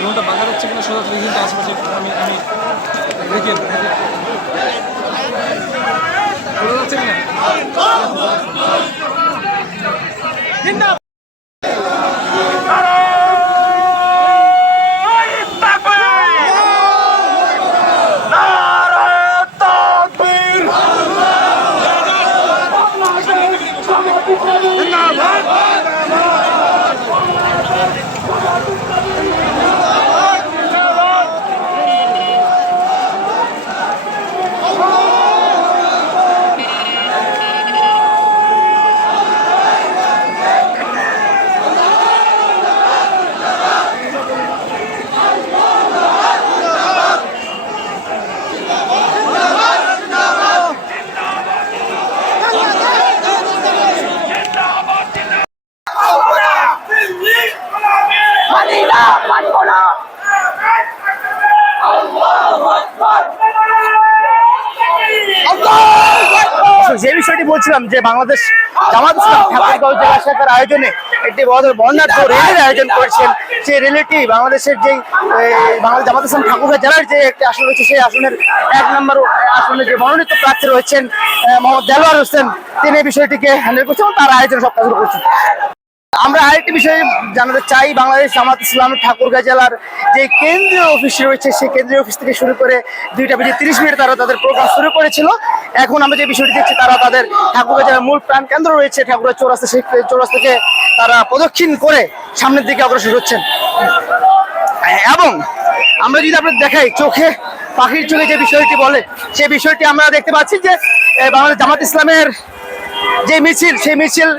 ড্রোনটা বাঁকা যাচ্ছে কিনা সোজা কিন্তু আশেপাশে আমি আমি দেখি কিনা? যে বিষয়টি বলছিলাম যে বাংলাদেশ জামাত আয়োজনে একটি বর্ণাঢ্য রেলের আয়োজন করেছেন। সেই রেলেটি বাংলাদেশের যে বাংলাদেশ জামাত ইসলাম ঠাকুরগাঁও জেলার যে একটি আসন রয়েছে, সেই আসনের এক নম্বর আসনে যে মনোনীত প্রার্থী রয়েছেন মোহাম্মদ দেলোয়ার হোসেন। তিনি বিষয়টিকে হ্যান্ডেল করছেন তার আয়োজন সব কাজ করছেন। আরেকটি বিষয়ে জানাতে চাই, বাংলাদেশ জামাত ইসলাম ঠাকুরগাঁ জেলার যে কেন্দ্রীয় অফিস রয়েছে সেই কেন্দ্রীয় অফিস থেকে শুরু করে দুইটা বেজে তিরিশ মিনিট তারা তাদের প্রোগ্রাম শুরু করেছিল। এখন আমরা যে বিষয়টি দেখছি, তারা তাদের ঠাকুরগাঁ জেলার মূল প্রাণ কেন্দ্র রয়েছে, ঠাকুরগাঁ চৌরাস্তা সেই চৌরাস্তাকে তারা প্রদক্ষিণ করে সামনের দিকে অগ্রসর হচ্ছেন। এবং আমরা যদি আপনার দেখাই, চোখে, পাখির চোখে যে বিষয়টি বলে সেই বিষয়টি আমরা দেখতে পাচ্ছি যে বাংলাদেশ জামাত ইসলামের যে মিছিল, সেই মিছিল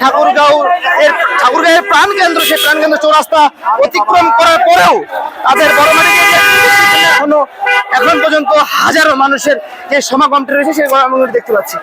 ঠাকুরগাঁও এর ঠাকুরগাঁয়ের প্রাণ কেন্দ্র সেই প্রাণ কেন্দ্র চৌরাস্তা অতিক্রম করার পরেও তাদের এখনও, এখন পর্যন্ত হাজারো মানুষের যে সমাগমটি রয়েছে, সেই আমরা দেখতে পাচ্ছি।